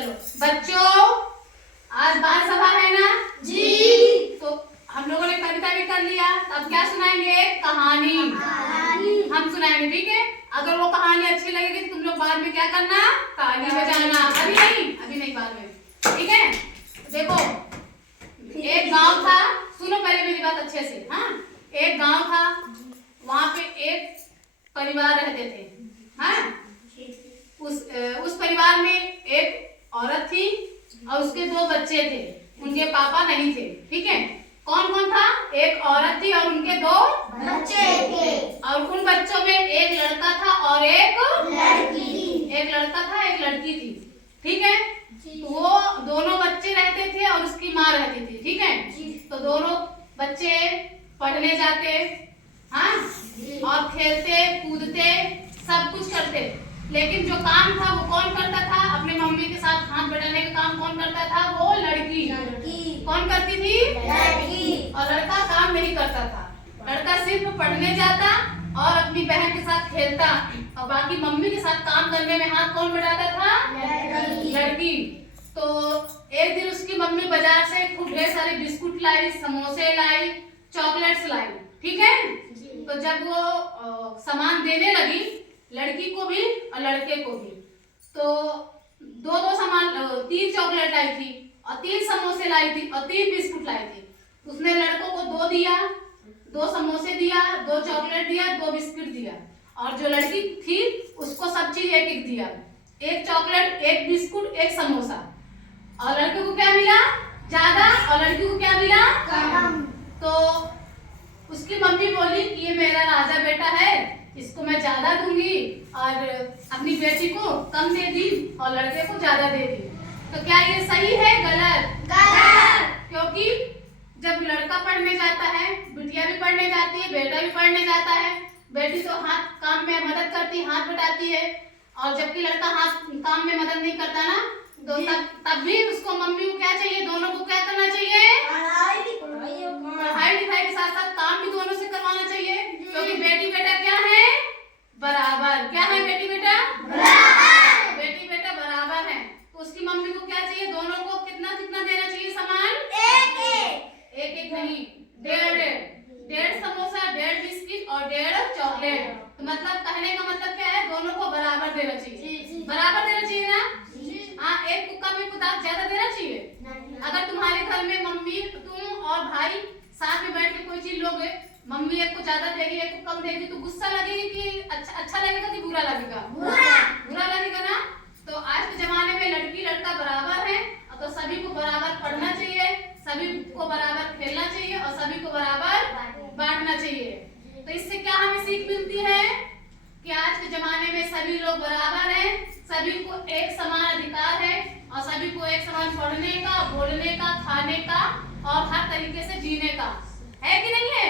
चलो बच्चों, आज बाल सभा है ना जी। तो हम लोगों ने कविता भी कर लिया। अब क्या सुनाएंगे? कहानी हम सुनाएंगे, ठीक है। अगर वो कहानी अच्छी लगेगी तो तुम लोग बाद में क्या करना? ताली बजाना। अभी नहीं बाद में, ठीक है। देखो, एक गांव था, सुनो पहले मेरी बात अच्छे से। हाँ, एक गांव था, वहां पे एक परिवार रहते थे। हाँ, उस परिवार में एक औरत थी और उसके 2 बच्चे थे। उनके पापा नहीं थे, ठीक है। कौन कौन था? एक औरत थी और उनके 2 बच्चे थे। और उन बच्चों में एक लड़का था और एक लड़की। एक लड़का था, एक लड़की थी, ठीक है। तो वो दोनों बच्चे रहते थे और उसकी माँ रहती थी, ठीक है। तो दोनों बच्चे पढ़ने जाते, हाँ, और खेलते कूदते सब कुछ करते। लेकिन जो काम था वो कौन करता था? अपने मम्मी के साथ हाथ बटाने का काम कौन करता था? वो लड़की। कौन करती थी? लड़की। और लड़का काम नहीं करता था। लड़का सिर्फ पढ़ने जाता और अपनी बहन के साथ खेलता और बाकी मम्मी के साथ काम करने में हाथ कौन बटाता था? लड़की। तो एक दिन उसकी मम्मी बाजार से खूब ढेर सारे बिस्कुट लाई, समोसे लाई, चॉकलेट्स लाई, ठीक है। तो जब वो सामान देने लगी, लड़की को भी और लड़के को भी, तो 2 सामान, 3 चॉकलेट लाई थी और 3 समोसे लाई थी और 3 बिस्कुट लाई थी। उसने लड़कों को 2 दिया, 2 समोसे दिया, 2 चॉकलेट दिया, 2 बिस्कुट दिया। और जो लड़की थी उसको सब चीज एक एक दिया, 1 चॉकलेट, 1 बिस्कुट, 1 समोसा। और लड़के को क्या मिला? ज्यादा, और लड़की को क्या मिला? कम। तो उसकी मम्मी बोली कि ये मेरा राजा बेटा है, इसको मैं ज्यादा दूंगी और अपनी बेटी को कम दे दी और लड़के को ज्यादा दे दी। तो क्या ये सही है? गलत। क्योंकि जब लड़का पढ़ने जाता है, बिटिया भी पढ़ने जाती है, बेटा भी पढ़ने जाता है, बेटी तो हाथ काम में मदद करती, हाथ बटाती है, और जबकि लड़का हाथ काम में मदद नहीं करता ना, तो तब भी उसको मम्मी को क्या चाहिए? दोनों को क्या करना चाहिए? पढ़ाई लिखाई के साथ साथ काम भी दोनों से करवाना चाहिए। क्योंकि बेटी बेटा क्या है? बराबर। क्या है बेटी बेटा? बराबर। बेटी बेटा बराबर है। तो उसकी मम्मी को क्या चाहिए? दोनों को कितना कितना देना चाहिए सामान? एक नहीं, 1.5 समोसा, 1.5 बिस्किट और 1.5 चॉकलेट। तो मतलब कहने का मतलब क्या है? दोनों को बराबर देना चाहिए। बराबर देना चाहिए ना? हाँ, एक को कम, एक को ज्यादा देना चाहिए। अगर तुम्हारे घर में मम्मी, तुम और भाई साथ में बैठ के कोई चीज लोगे, मम्मी एक को ज्यादा देगी, एक को कम देगी, तो गुस्सा लगेगी कि अच्छा लगेगा कि बुरा लगेगा? बुरा लगेगा ना। तो आज के जमाने में लड़की लड़का बराबर है, तो सभी को बराबर पढ़ना चाहिए, सभी को बराबर खेलना चाहिए और सभी को बराबर बांटना चाहिए। तो इससे क्या हमें सीख मिलती है? कि आज के जमाने में सभी लोग बराबर हैं, सभी को एक समान अधिकार है और सभी को एक समान पढ़ने का, बोलने का, खाने का और हर तरीके से जीने का है कि नहीं है?